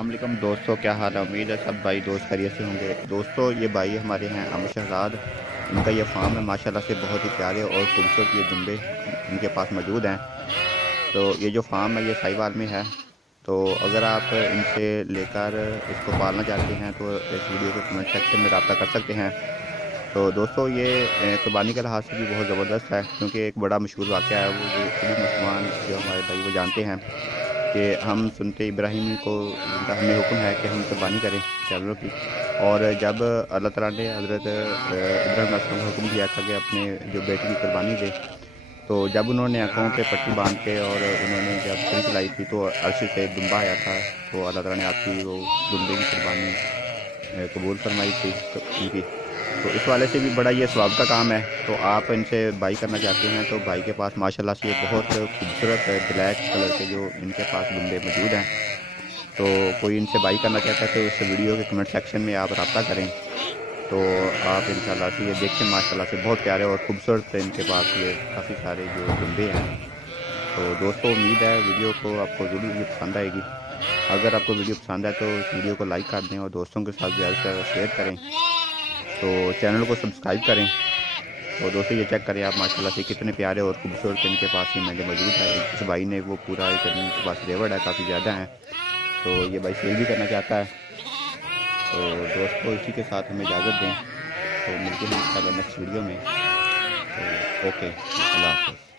अस्सलाम वालेकुम दोस्तों, क्या हाल है। उम्मीद है सब भाई दोस्त खैरियत से होंगे। दोस्तों ये भाई हमारे हैं अमर शहजाद। इनका ये फार्म है, माशाल्लाह से बहुत ही प्यारे और खूबसूरत ये दुम्बे इनके पास मौजूद हैं। तो ये जो फार्म है ये साहिवाल में है। तो अगर आप इनसे लेकर इसको पालना चाहते हैं तो इस वीडियो के कमेंट सेक्शन में रब्ता कर सकते हैं। तो दोस्तों ये कुर्बानी के लिहाज से भी बहुत ज़बरदस्त है, क्योंकि एक बड़ा मशहूर वाक़या है वो सभी मुसलमान जो हमारे भाई वो जानते हैं कि हम सुन्नत इब्राहिमी को जिनका हमें हुक्म है कि हम कुर्बानी करें जानवरों की। और जब अल्लाह ताला ने हज़रत इब्राहीम अलैहिस्सलाम को हुक्म दिया था कि अपने जो बेटे की कुर्बानी दे, तो जब उन्होंने आँखों पे पट्टी बांध के और उन्होंने जब छड़ी चलाई थी तो अर्श से दुम्बा आया था। तो अल्लाह ताला ने आपकी वो दुम्बे की कुर्बानी कबूल फरमाई थी तो उनकी। तो इस वाले से भी बड़ा ये सवाब का काम है। तो आप इनसे बाई करना चाहते हैं तो भाई के पास माशाल्लाह से ये बहुत खूबसूरत ब्लैक कलर के जो इनके पास दुम्बे मौजूद हैं। तो कोई इनसे बाई करना चाहता है तो इस वीडियो के कमेंट सेक्शन में आप रब्ता करें। तो आप इंशाल्लाह से ये देखें, माशाल्लाह से बहुत प्यारे और ख़ूबसूरत इनके पास ये काफ़ी सारे जो दुम्बे हैं। तो दोस्तों उम्मीद है वीडियो को आपको ज़रूर ये पसंद आएगी। अगर आपको वीडियो पसंद आए तो इस वीडियो को लाइक कर दें और दोस्तों के साथ ज़्यादा से ज़्यादा शेयर करें। तो चैनल को सब्सक्राइब करें। तो दोस्तों ये चेक करें आप माशाल्लाह से कितने प्यारे और खूबसूरत इनके पास ये मेंढे मौजूद है। इस भाई ने वो पूरा एक इनके पास रेवड़ है, काफ़ी ज़्यादा है। तो ये भाई सेल भी करना चाहता है। तो दोस्तों इसी के साथ हमें इजाज़त दें। तो मिलते हैं इंशाल्लाह नेक्स्ट वीडियो में। तो ओके, अल्लाह हाफ़िज़।